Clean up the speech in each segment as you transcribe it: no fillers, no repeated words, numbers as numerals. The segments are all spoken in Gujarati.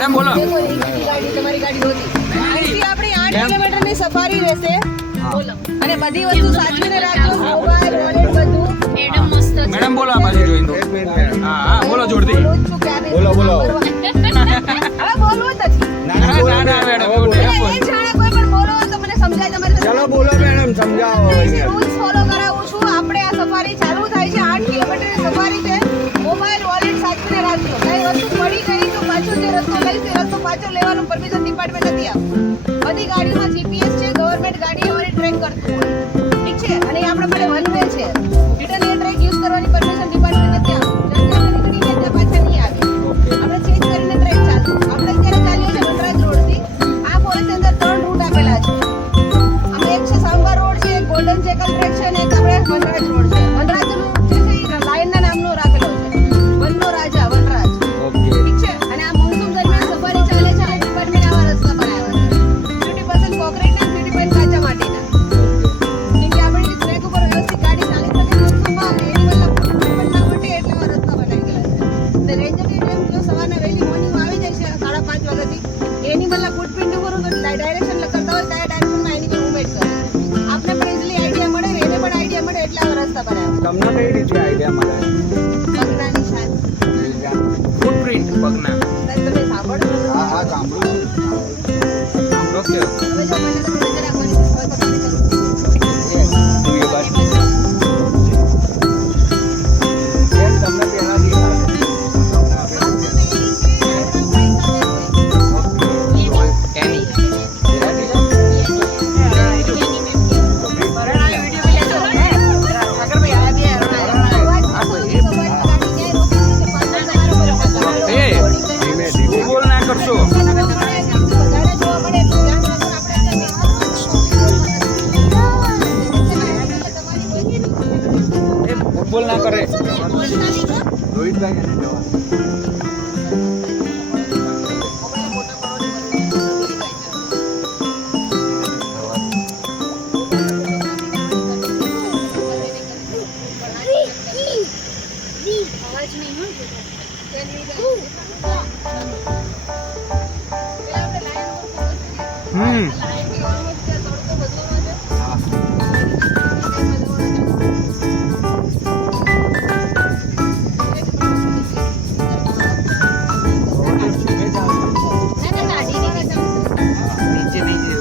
મેડમ બોલો. देखो एक ही गाड़ी તમારી ગાડી હોતી અહીંથી આપણી 8 કિલોમીટરની સફારી રહેશે અને બધી વસ્તુ સાચવીને રાખજો મોબાઈલ વોલેટ બધું મેડમ મસ્ત છે. મેડમ બોલો આ બાજુ જોઈને તો. હા બોલો જોરથી. બોલું જ છું કે આ બોલો, બોલો. હવે બોલવું જ નથી ના બોલો ના, મેડમ, હવે બોલો. એટલે એ જાણે કોઈ પણ બોલો તો મને સમજાય તમારે ચલો બોલો મેડમ સમજાવો રૂલ્સ ફોલો કરાવું છું આપણે આ સફારી ચાલુ થાય છે 8 કિલોમીટરની સફારી છે મોબાઈલ વોલેટ સાચવીને રાખજો કઈ વસ્તુ પડી ગઈ તો પાછો જે રસ્તો લઈ તે રસ્તો પાછો લેવાનું પરમિશન ડિપાર્ટમેન્ટ નથી આપતું બધી ગાડીમાં જીપીએસ છે ગવર્નમેન્ટ ગાડી અમારી ટ્રેક કરતું હોય ઠીક છે અને આપણે માટે વન વે છે રિટર્ન એ ટ્રેક યુઝ કરવાની પરમિશન ડિપાર્ટમેન્ટ નથી આપતું જ્યાં નીકળી ગયા પાછા નહીં આવે આપણે ચેન્જ કરીને ટ્રેક ચાલુ આપણે અત્યારે ચાલીએ છીએ વનરાજ રોડથી આ ફોરેસ્ટ અંદર 3 રૂટ આપેલા છે અમે એક છે સાંભા રોડ છે એક ગોલ્ડન જેકલ ટ્રેક છે અને એક આપણે વનરાજ રોડ છે વનરાજનું જે છે એ લાયનના નામનો રાખેલો છે વનનો રાજા વનરાજ ઠીક છે અને આ મોન્સૂન દરમિયાન સફારી ચાલે છે અને ડિપાર્ટમેન્ટ આવા રસ્તા બનાવ્યા છે 50% કોન્ક્રીટના 50% કાચા માટીના કેમ કે આપણે ટ્રેક ઉપર વ્યવસ્થિત ગાડી ચાલી શકે મોન્સૂનમાં અને એની મતલબ પણ ના મટે એટલે આવા રસ્તા બનાવી ગયેલા છે અને રેન્જરની ટાઈમ જો સવારના વહેલી મોર્નિંગમાં આવી જાય છે 5:30 વાગ્યાથી એની મતલબ ફૂટપ્રિન્ટ ઉપર તો ડાયરેક્શન કરતા હોય કયા ડાયરેક્શનમાં એની મૂવમેન્ટ કરે આપને પણ ઇઝીલી આઈડિયા મળે ને એને પણ આઈડિયા મળે એટલે આવા રસ્તા બનાવ્યા તમને કઈ રીતે આઈડિયા મળે પગના નિશાન ફૂટપ્રિન્ટ પગના. સાહેબ તમે સાંભળો છો? હા સાંભળો ઓકે. હવે જો મને તમને નજર આપવાની હોય તો તમે કરો બેન, તમને પહેલાથી એની. એ ધીમે ધીમે બોલ ના કરશો. એ ફૂટબોલ ના કરે. રોહિતભાઈ ને જવા અવાજ નહીં હોય નીચે નીચે.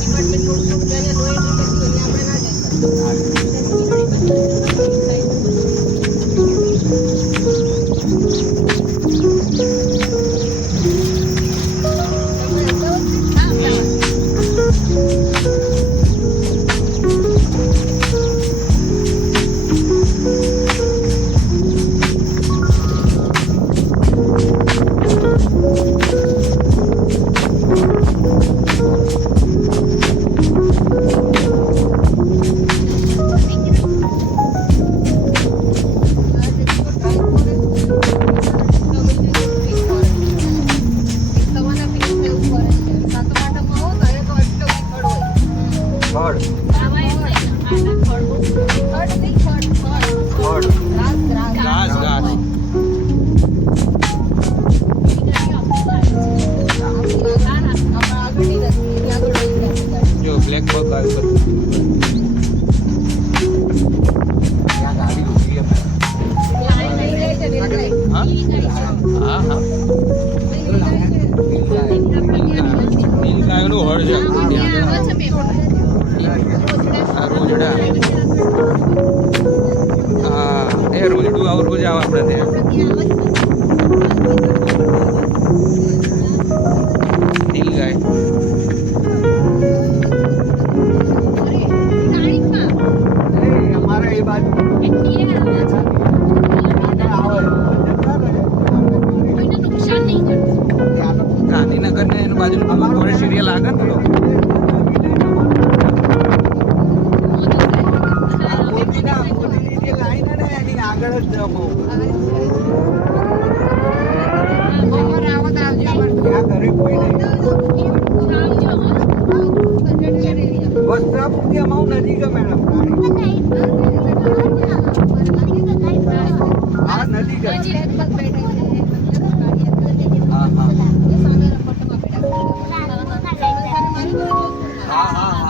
ડિપાર્ટમેન્ટ થોડું થોડું જાય લોહી નીકળતી હોય આપણે ના ઘાસ ઘાસ જો બ્લેક બગ આવ્યું ત્યાં ગાડી ઊભી છે. હા હા હા નીલગાયનું હળ છે આ રોજડા હા એ રોજડું આવું રોજ આવે આપણે ત્યાં નીલગાય અમારે એ બાજુ ગાંધીનગર ને એનું બાજુનું ફોરેસ્ટ એરિયા લાગે ને પેલો મોદીની જે લાઈન હે ને એની આગળ જ જમો. ત્યાં ઘરે કોઈ નહીં. બસ સ્ટોપ સુધી અમારું નજીક હે મેડમ. હા નજીક હે. હા હા હા હા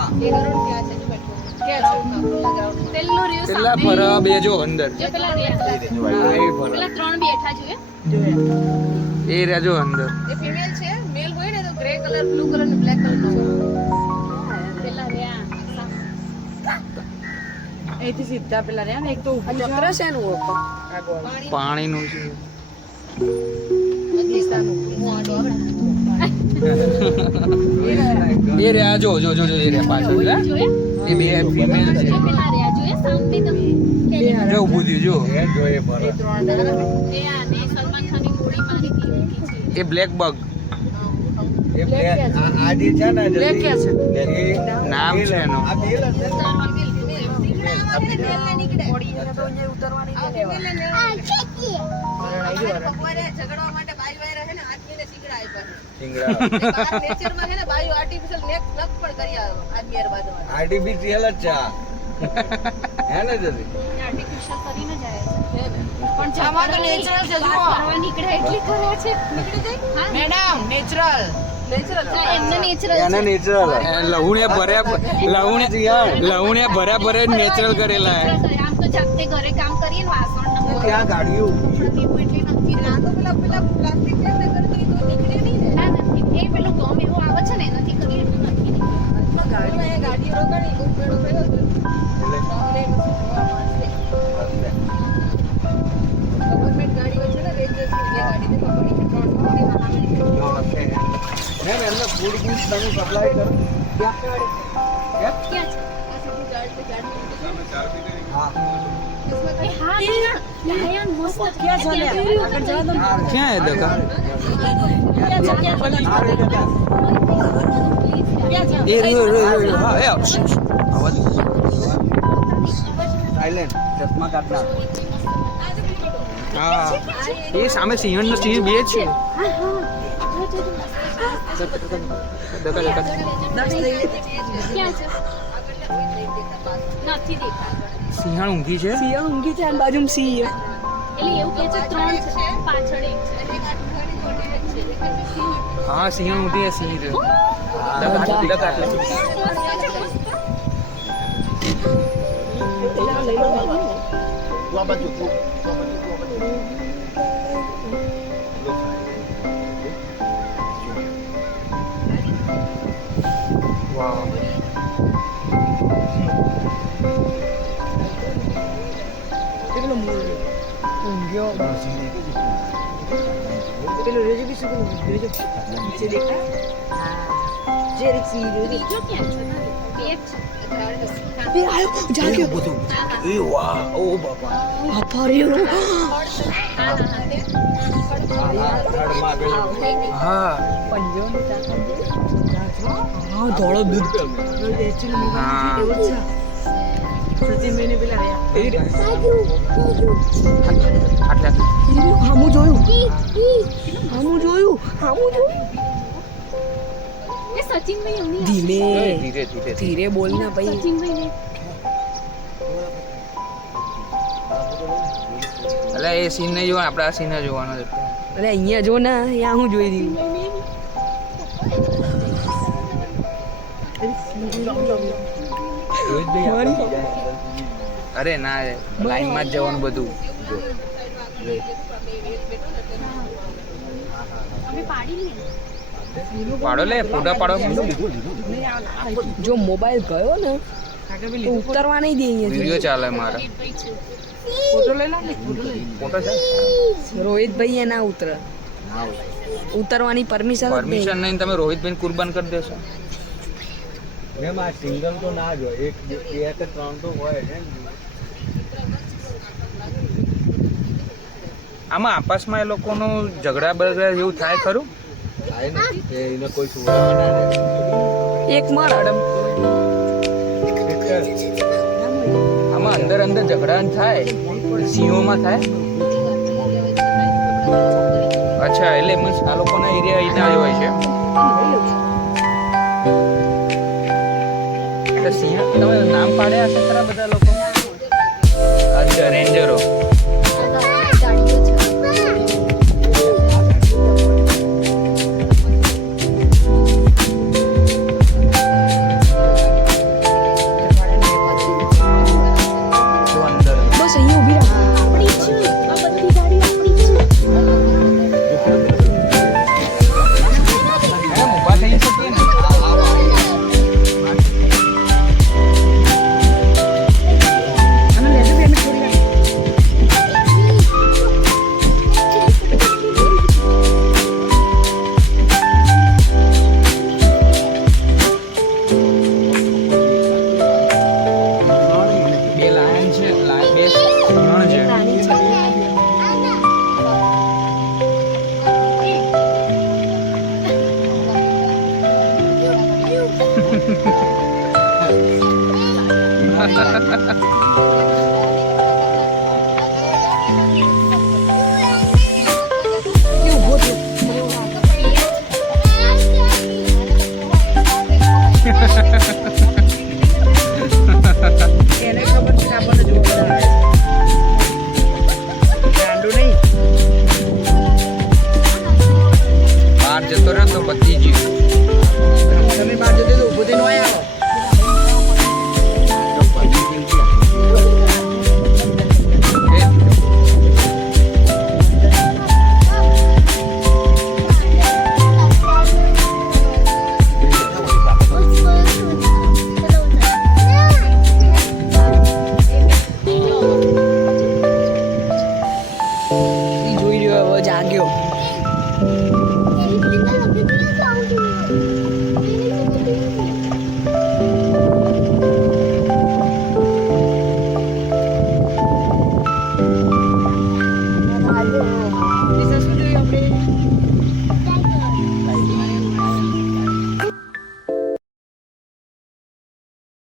છેલ્લા ફરા બેજો અંદર હા એ બરાબર. એ રહેજો અંદર એ ફિમેલ છે મેલ હોય ને તો ગ્રે કલર બ્લુ કલર ને બ્લેક કલર નો અહીંથી સીધા પેલા રહ્યા ને એક તો ઊભું છે. ચક્ર છે નું પાણીનું છે એ રહ્યા જો જો જો જો એ રહ્યા પાછળ હે? એ બે ફિમેલ છે જો ઊભું થયું જો એ જોઈએ બરાબર. એ બ્લેક બગ એ બ્લેક આ જે છે ને બ્લેક કે છે? એ નામ છે એનું. આ બેલ હશે ને? ભગવાને ઝઘડવા માટે બાઈ વાયરા છે ને આદમીને શીખડા આપ્યા છે. સિંગડા બહાર નેચરમાં છે ને બાયો આર્ટિફિશિયલ નેક નખ પણ કરી આવે આદમી હારે બાંધવા. આર્ટિફિશિયલ જ છે આ. હે ને જલ્દી આમાં તો નેચરલ છે જુઓ. મેડમ નેચરલ એને નેચરલ લહુણે ભર્યા લહુણે ભર્યા ભરે નેચરલ કરેલા હે ઘરે કામ કરીએ ને વાસણ ત્યાં ગાડીઓ ના તો પેલા પ્લાસ્ટિક ને કરતી તો નીકળે નહીં ને ના નથી એ પેલું ગોમ એવું આવે છે ને એનાથી કરી એટલું નથી ગાડીમાં ગાડીઓ રોકાણી ઉભેડો થયો તો ગવર્મેન્ટ ગાડીઓ છે ને રેન્જર્સ ની ગાડી ને પકડી છે 3 મેમ એમને ફૂડ બૂટ તમે સપ્લાય કરો ક્યાં क्या હા ક્યાં ચાલે આગળ જવા દો ને. ક્યાં હે દકા એ રહ્યો હા એ આવાજ સાયલેન્ટ ચશ્મા કાઢના હા એ સામે સિંહણ નો સિંહ બે છે દકા દકા સિંહણ ઊંઘી છે સિંહ ઊંઘી છે અને બાજુમાં સિંહ છે. હા સિંહણ ઊંઘી છે સિંહ રહ્યો દકા વાહ ગયો પેલું રેજો બી શું રેજો નીચે દેખાય હા જે રીક્ષી રેજો એ આયો જાગ્યો બધું એ વાહ ઓ બાપા બાપા રે હા પંજો ને હા ધોળો દૂધ એકચ્યુઅલી હા. મોબાઈલ એવો છે સચિન ભાઈને પેલા રહ્યા આટલા હામું જોયું એ સચિનભાઈ અમને ધીમે ધીરે ધીરે ધીરે બોલ ને ભાઈ સચિનભાઈને એટલે એ સીન નહીં જોવાનું, આપણે આ સીન જ જોવાનો છે. અરે અહીંયા જો ને અહીંયા હું જોઈ રહ્યું અરે ના લાઈનમાં જ જવાનું બધું. અમે પાડી લઈએ પાડો લે ફોટા પાડો. જો મોબાઈલ ગયો ને તો ઉતરવા નહીં દે અહીંયા વિડીયો ચાલે મારે. ફોટો લઈ લો ને ફોટો છે રોહિતભાઈ એ ના ઉતરે ઉતરવાની પરમિશન પરમિશન નહીં, તમે રોહિતભાઈ કુરબાન કરી દેશો. એમાં સિંગલ તો ના જ હોય, એક બે કે ત્રણ તો હોય ને. આમાં આપસમાં એ લોકોનું ઝઘડા બગડા જેવું થાય ખરું? થાય ને એને કોઈ સુવાના ના રહે. એક માર અડમ આમાં અંદર અંદર ઝઘડા થાય, સિંહોમાં થાય. અચ્છા, એટલે મીન્સ આ લોકોના એરિયા અહીંના જ હોય છે. એટલે સિંહ તમે નામ પાડ્યા હશે ખરા બધા લોકો? અચ્છા, રેન્જરો. તો અંદર બસ અહીંયા ઊભી રાખ આપણી છે આ બધી ગાડી આપણી છે એમ ઊભા થઈ શકીએ ને. અને લેજો બે મિનિટ થોડી વાર બે લાયન છે, બે સિંહણ છે. રાણી છે એ